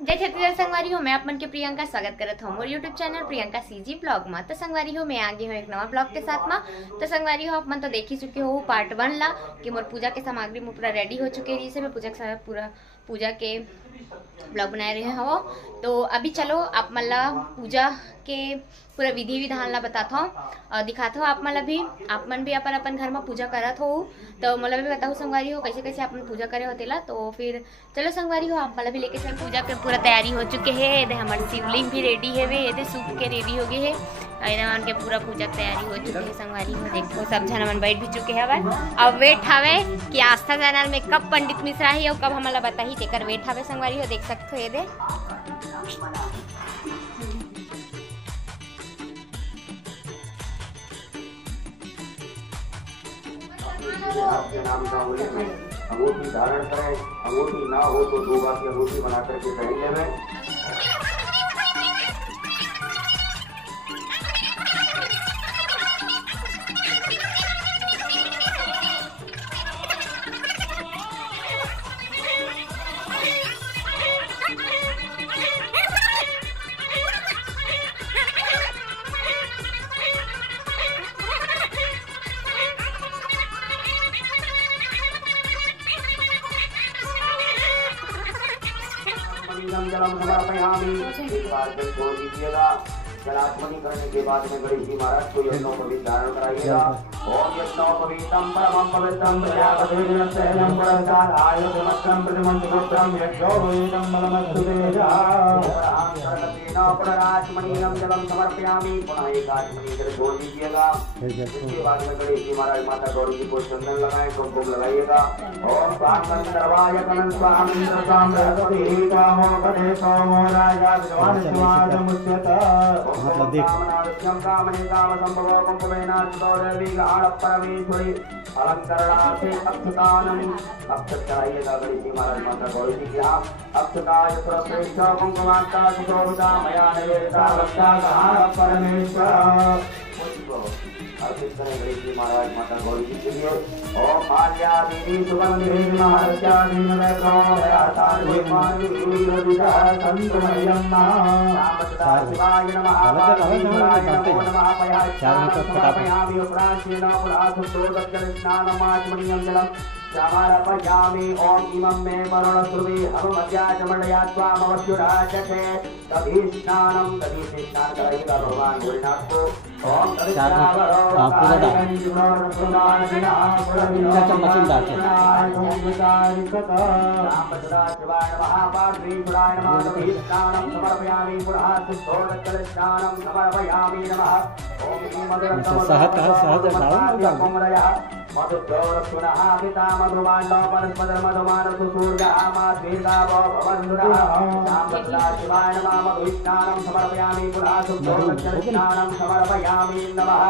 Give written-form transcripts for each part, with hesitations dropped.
जय छत्तीसगढ़ संगवारी हो। मैं आप मन के प्रियंका स्वागत करत हूँ मोर YouTube channel Priyanka CG blog में। तो संगवारी हो मैं आगे हूँ एक नवा ब्लॉग के साथ में। तो संगवारी हो आप मन तो देख ही चुके हो पार्ट 1 ला कि मोर पूजा के सामग्री में पूरा रेडी हो चुके रही से मैं पूजा के ब्लॉग बनाए रहे हो। तो अभी चलो आप मन ला पूजा के पूरा विधि विधान ला बताता हूँ और दिखाता हूँ आप मन भी। आप मन भी अपन घर में पूजा करत हो तो मतलब भी बताओ संगवारी हो कैसे कैसे अपन पूजा करे होते ला। तो फिर चलो संगवारी हो आप मतलब भी लेके चल। पूजा के पूरा तैयारी हो चुके है। हमारे शिवलिंग भी रेडी है वे सूख के रेडी हो गए है। मन के पूरा पूजा की तैयारी हो चुकी है संगवारी हो। देखो सब जन मन बैठ भी चुके हैं। अब वेट हवे कि आस्था चैनल में कब पंडित मिश्रा ही और कब हमला बताही तेकर वेट हवे संगवारी हो। देख सकते हो ये दे आपके नाम का होली में अंगूठी धारण करें। अंगूठी ना हो तो 2 बार की अंगूठी बना करके पहन लें। जलम समर्पयामि। एक बार जल छोड़ दीजिएगा। जलात्मनी करने के बाद में गणेश जी महाराज को यज्ञोपवीत धारण कराइएगा। ओम यज्ञोपवीतम परमं पवित्रं प्रजापतिर्न शैलं परसादाय समस्तं प्रतिमंत्रोत्रं यज्ञोपवीतम बलमस्तुतेजा। पुनरात्मनीयं जलम समर्पयामि। पुनः एक आत्मनी जल छोड़ दीजिएगा। इसके बाद में गणेश जी महाराज माता गौरी जी को चंदन लगाएं, कुमकुम लगाइएगा। ओम स्वांगं सर्वाय कमं स्वामी सर्वं बृहस्पति कामो पदे सोमो राजा विद्वान् शिवादमुच्यते। कामनार्थं कामने काम संभवो कुंभमेनार्चितो देवी गाढ़ परमेश्वरी अलंकरणार्थे अक्षतानम। अक्षत चढ़ाइएगा गणेश जी महाराज माता गौरी जी के यहाँ। अक्षताय सुरप्रेक्ष कुंकुमांता सुशोभिता मया निवेदिता भक्ता गाढ़ परमेश्वर अर्पित करें गणेश जी महाराज माता गौरी जी के लिए। ओम माल्यादेवी सुगंधि महर्षादीन शिवाय नमः पार्वतीपुराय नमो नमः पयामि उपरांशेन पुरासुदोदकरिष्णानमाचमनीयं जलम् समर्पयामि। ओम इमं मे वरुणध्रुवे हवमध्याचमण्डया त्वामवस्युराजते। तभी स्नान कराइएगा भगवान भोलेनाथ को। ओम समर्पयामि नमः।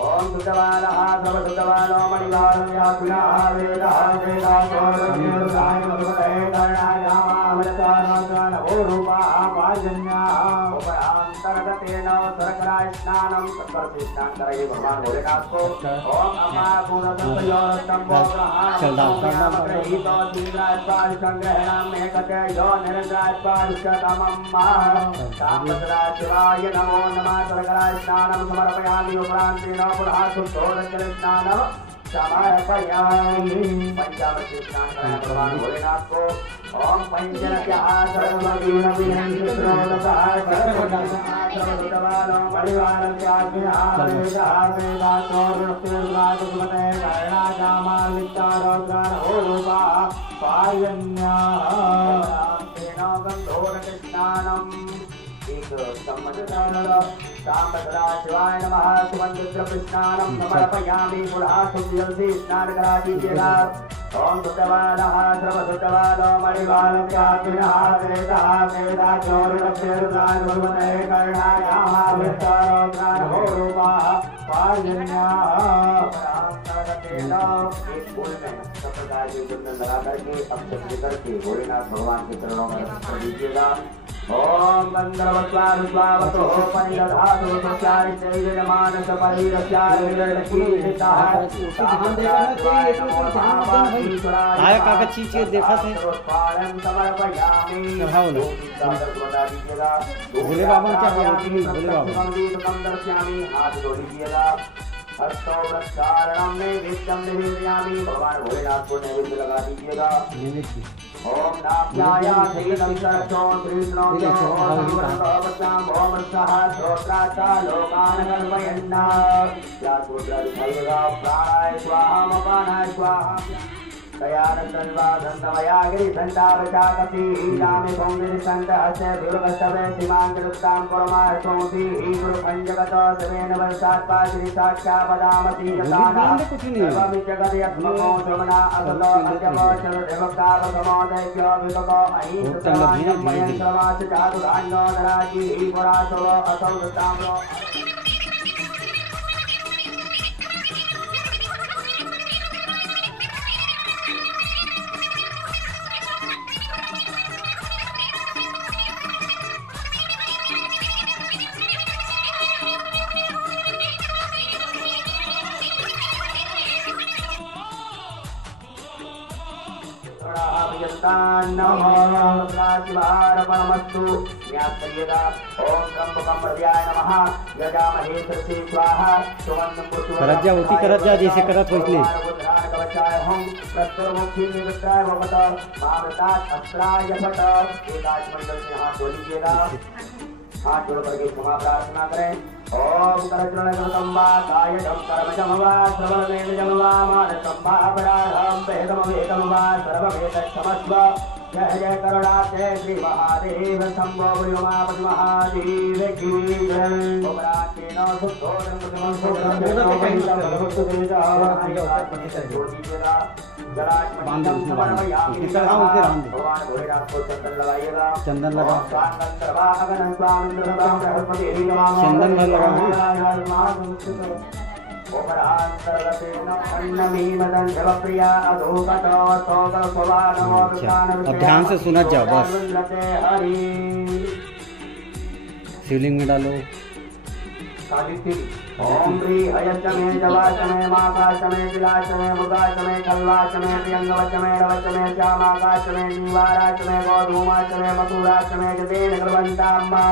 ओम सुतवानः सर्वसुतवानो मणिगारव्याकुलः वेदः वेदाचोरनिर्गाय मधुमते कर्णायामामृतानोत्रणो रूपः पार्जन्याः। उपरान्तर्गतेन सरकराय स्नानं सत्कर्षि स्नान कराइए भगवान भोलेनाथ को। ओम अमागुणसंयोस्तम्भो ग्रहाणो तीव्रास्वाद संग्रहणं एकते यो निरंतरास्वादुष्टतमं साम्बसदा शिवाय नमो नमः। सरकराय स्नानं समर्पयामि। उपरान्तेन पुरासुदोदकरिष्णानं समर्पयामि। पंचामृत स्नान कराएं भगवान भोलेनाथ को। ओम पंचनभ्यः सर्वमदीनविहंसत्रोदसः सर्वदवानो परिवारस्याग्निः वेदाचोर्णस्यर्गातुमते कर्णाजामालित्तारोग्राणो रूपः पार्जन्याः। गन्धोदकस्नानम् एक साम्बसदा शिवाय नमः। सुगन्धद्रव्यस्नानं समर्पयामि। पुरासुजलसे स्नान करा दीजिएगा। ओम सुतवानः सर्वसुतवानो मणिगारव्याकुलः वेदः वेदाचोरनिर्गाय मधुमते कर्णायामावृतारोग्राणो रूपः पार्जन्याः। एक फूल में सब प्रकार के चंदन लगा करके अक्षत लेकर के भोलेनाथ भगवान के चरणों में रख दीजिएगा। ओम गंधर्वस्वामिस्वावतो परिदधातु स्वस्यारित्यैर्यमानस परिरस्यारिरलकीहितः आया कागज चीज देखा थे भोले बाबा क्या भोले बाबा हाथ जोड़ लीजिएगा। हस्तौ प्रक्षालनम नैवेद्यम निवेदयामि। भगवान भोलेनाथ को नैवेद्य लगा दीजिएगा। ओम नाभ्याया तेलम सरसो कृष्णो ओम सह श्रोत्राचा लोकान कल्पयन्ना। या सूत्र दिखाइएगा। प्राणाय स्वाहा मपानाय स्वाहा दयानंदवादंतमयागिरी दंतावचाकपि ईदामे कौंदिनिसंत अस्य विरुगस्तवे सीमांतरुक्तां परमार्थोऽपि ईगुरुपञ्चगत सवेन वर्षात्पादिनि साक्षापदामति यताना सर्वमित्यगदयत्मको श्रवणा असतो अद्यवचरदेवकावसमोदय्य विकको अहिंसतमान्यमयं श्रवास चातुरान्यो दराजी पुरासो असौ दत्ताम्रो। परमस्तु न्यास करिएगा। ओम त्र्यंबकं प्रद्याय नमः यजामहे सर्वे स्वाहा सुगंधं पुष्पं करज्जा होती करज्जा जैसे करत होइले कवचाय हम प्रत्युमुखी निवृत्ताय भवत मामृतात् अस्त्राय फट। एक आचमंडल से हाथ जोड़ लीजिएगा। हाथ जोड़ करके क्षमा प्रार्थना करें। ओम करचरणगतंबा कायजं कर्मजमवा श्रवणमेनजमवा मानसंबा अपराधं वेदमवेदमवा सर्ववेदक्षमस्व। जय जय करुणाब्धे श्री महादेव शंभो भूयोमापति महादेव की जय। ओमराजेन शुद्धोदं प्रतिमं शुद्धं भगवान भोलेनाथ को चंदन लगाइएगा। चंदन लगा चंदन लगा अब ध्यान से सुना जाओ बस। शिवलिंग में डालो। ओम ह्री अयचमे जवाचमे माकाचमे तिलाचमे मुगाचमे कल्वाचमे प्रियंगवचमे रवचमे श्यामाकाचमे जीवाराचमे गौधूमाचमे मथुराचमे जतेन कृवन्ताम्मा।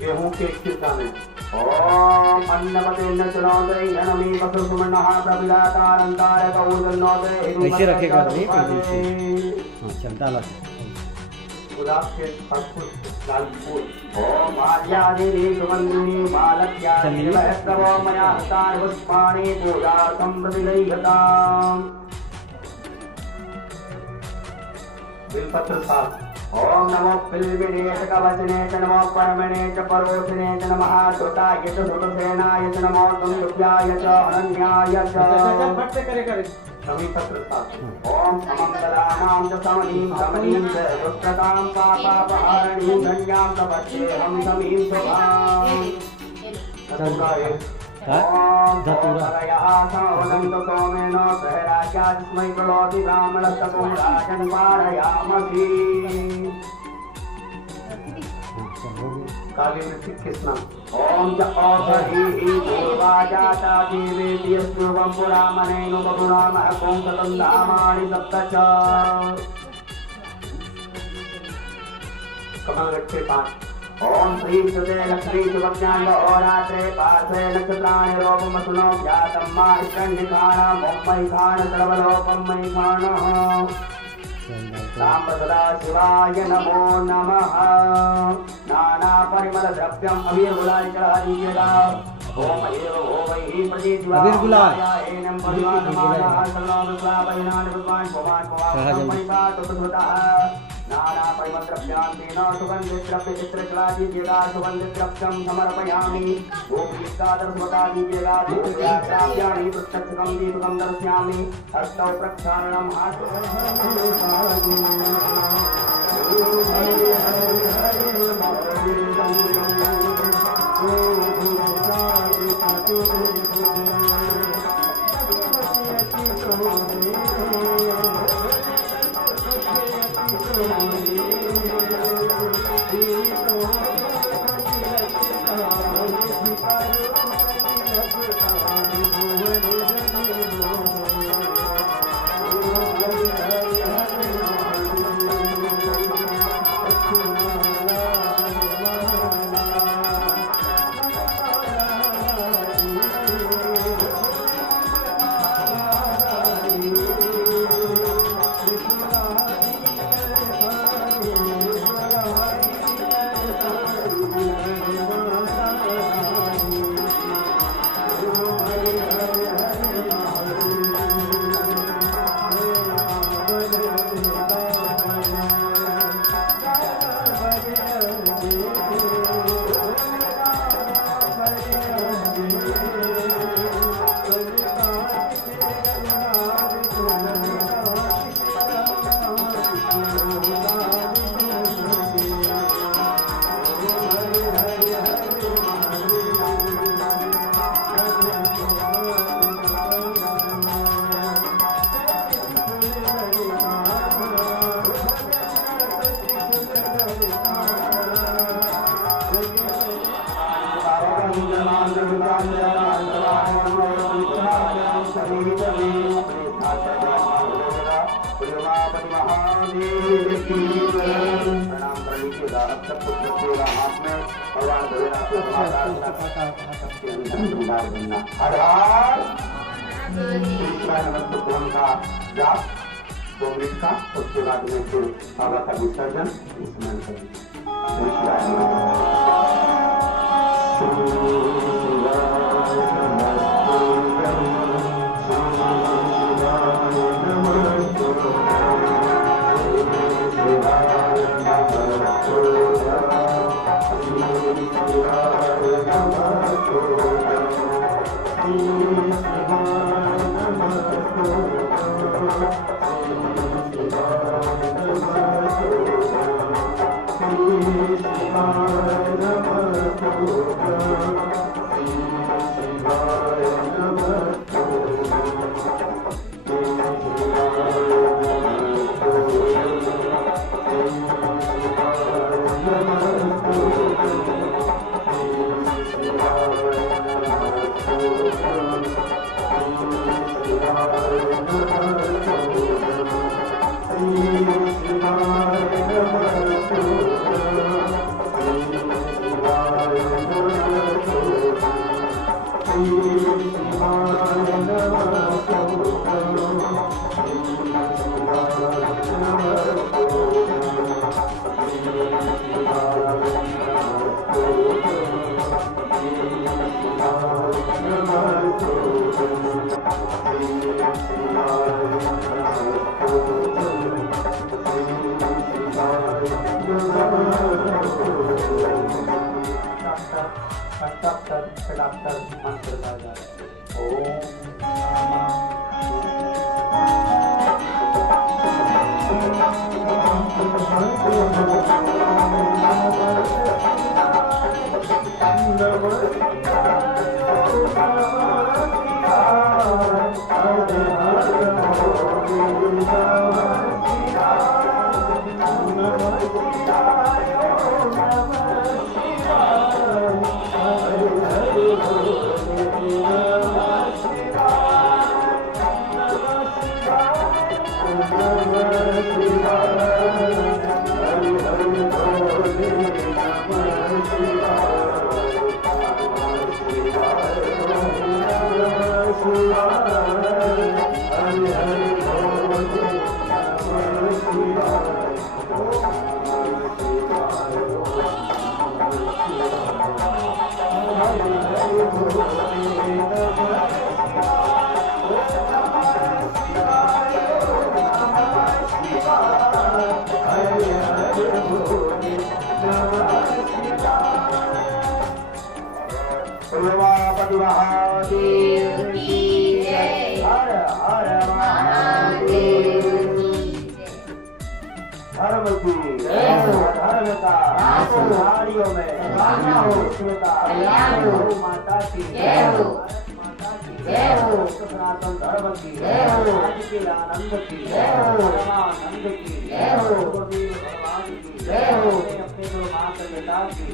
गेहूं के खिलका में ओम अन्नपते नचनोदय जनमी पशुसुमन्नः प्रविदातारंतारक ऊर्जन्नोदय। कैसे रखेगा रे चलता ला गुलाब के फूल लाल फूल। ओम आर्यादेवी सुगंधिनी बालक्यानि वैष्णवो मया हतानि पुष्पाणि पूजार्थं प्रतिगृह्यताम्। बिल्पत्र साथ। ओम नमो पिल्विने च कवचने च नमो परमणे च परोक्षणे च नमः श्रुताय च श्रुतसेनाय च नमो तुंगभ्याय च अनन्याय च। सभी पत्र साथ। ओम समंगलानां च समनीं समनीं च दुष्टतां पापापहारणीं धन्यां तपस्येऽहं समीं शुभाम्। ओम धतुरया समवदन्तु सोमेन सहराज्यास्मै प्रणोति ब्राह्मणस्तपुं राजन् पारयामसि। काली मृत्यु कृष्ण। ओम च औषधि पूर्वा जाता देवेति यस्पूर्वं पुरामनेन बहुनाम अकों ततं धामानि सप्त च। कमल गट्टे 5। ओम श्री सुते लक्ष्मी सुभज्ञान ओरात्रे पार्श्वे नक्षत्राणि रूपमसुनो ज्ञातं मा इष्टन्निखाणं ओम खाण सर्वलोकं मयि खाणः। साम्ब सदा शिवाय नमो नमः। नाना परिमल द्रव्यम अबीर गुलाल चढ़ा दीजिएगा। ओम एव ओ वही प्रदीप्वा अबीर गुलाल एनम परिवार माना सर्वं स्वापयनान भगवान भगवान भगवान महिमा तुतुता। नाना परिमल द्रव्यां तेन सुगंधित द्रव्य चित्र चढ़ा दीजिएगा। सुगंधित द्रव्यम समर्पयामि। ओम एकादश बता दीजिएगा। द्रव्याणि प्रत्यक्षं दीपकं दर्शयामि। हस्तौ प्रक्षालनम हाथ प्रणाम कर लीजिएगा। अब तक कुछ रखिएगा हाथ में, भगवान भोलेनाथ को हर हर नमस्तुभ्यं का जाप 2 मिनट का, उसके बाद में फिर बाबा का विसर्जन स्मरण करेंगे। माता की सनातन धर्म की, आज के आनंद की, परमानंद की, गुरुदेव भगवान की, अपने गुरु माता पिता की,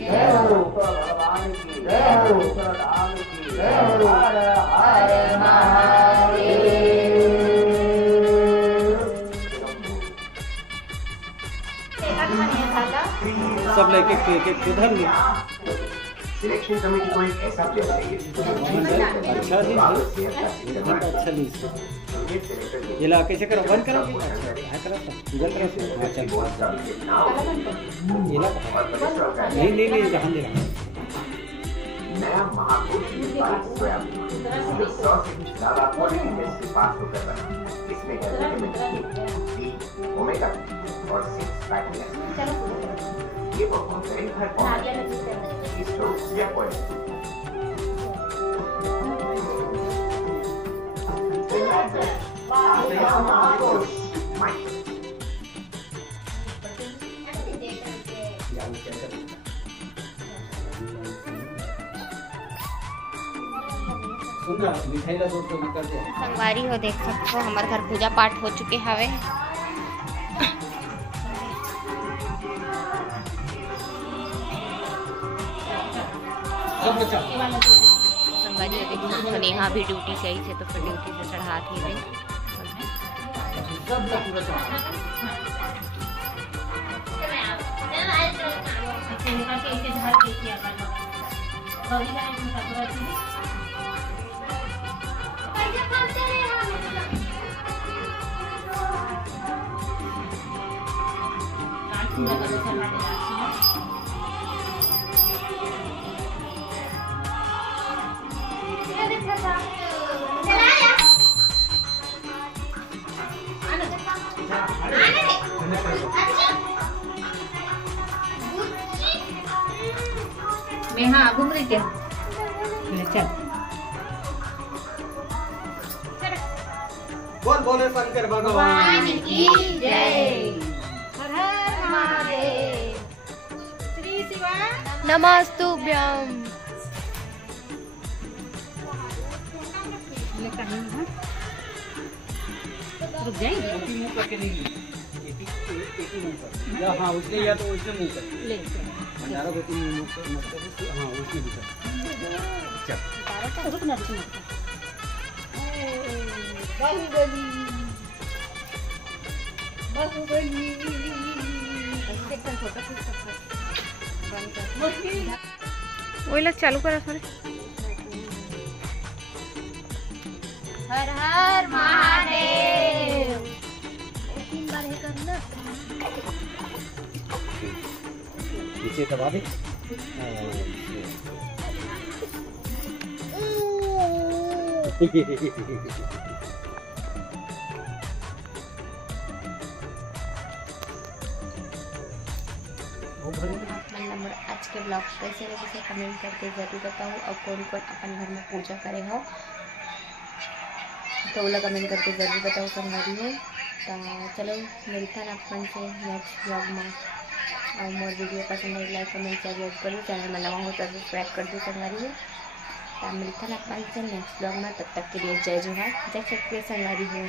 भगवान की, धाम की, हर हर महादेव। सब लेके के उधर नहीं। सिलेक्शन कमेटी को एक ऐसा प्लेयर चाहिए अच्छा जी, अच्छा नहीं ये ला कैसे करो, बंद करो, करो गूगल करो, चल ये ला नहीं जहाँ दे रहा नया महाकोश स्वयं 100 से ज्यादा क्वालिटी टेस्ट से पास होकर बना। इसमें विटामिन डी, ओमेगा और 6 फैटी एसिड ये परफॉर्म करेंगे हर संगवारी हो देख सकते हो हमारे घर पूजा पाठ हो चुके हवे। संगवारी हो देख सकते हो नेहा भी ड्यूटी से आई है तो फिर ड्यूटी से चढ़ा थी वे मैं हाँ घूम रही क्या चल बोले शंकर भगवान की जय। हर हर महादेव। श्री शिवा नमस्तुभ्यं। रुक जाएंगे मुंह करके नहीं या हाँ उसने या तो उसने मुंह कर ले भंडारा बेटी मुंह कर हाँ उसने भी कर चल रुकना बाहुबली वही लोग चालू करो थोड़े। हर हर महादेव। 3 बार ही करना। नीचे दबा दे नंबर आज के ब्लॉग कैसे लगे से कमेंट करके जरूर बताओ और कौन कौन अपन घर में पूजा करे हो तो वो कमेंट करके जरूर बताओ संगवारी हो। तो चलो मिलता है अपन से नेक्स्ट ब्लॉग में और मोर वीडियो पसंद है लाइक कमेंट जरूर करो। चैनल में नवा हो तो सब्सक्राइब कर दो संगवारी हो। तो मिलता है अपन से नेक्स्ट ब्लॉग में, तब तक के लिए जय जोहार, जय छठ संगवारी हो।